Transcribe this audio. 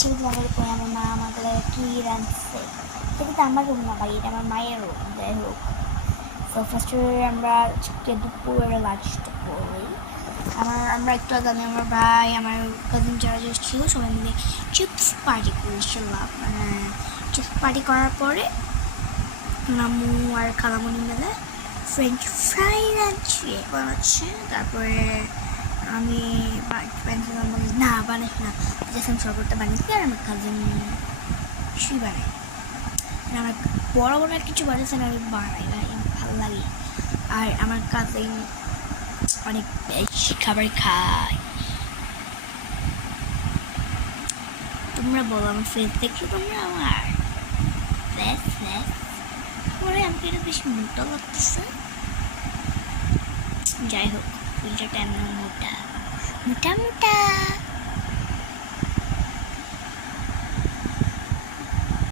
ছবি তোমাদের করে আমার মা আমাদের কি রাঁধছে। এটা তো আমার রুম না ভাই, এটা আমার মায়ের রুম। যাই হোক, তো ফার্স্টে আমরা দুপুরের লাঞ্চটা করি। আমরা একটু আগে আমার ভাই আমার কাজিন যারা যারা ছিল সবাই মিলে চিপস পার্টি করেছিলাম। চিপস পার্টি করার পরে মামু আর খালামুনি মিলে ফ্রেঞ্চ ফ্রাই বানাচ্ছে। তারপরে আমি বানিয়েছিলাম, না বানাইছি না, যখন শরবতটা বানিয়েছি আর আমার কাজিন কিছুই বানাই। আমার বড় বড় কিছু বানিয়েছেন আমি বানাই, ভালো লাগে। আর আমার কাজিন অনেক বেশি খাবার খায়। তোমরা বলো আমার ফেস দেখছো তোমরা আমার ফ্ল্যাশ ফ্ল্যাশ পরে আমাকে এটা বেশি মোটা লাগতেছে। যাই হোক, ফিল্টারটা এমন মোটা মোটা মোটা।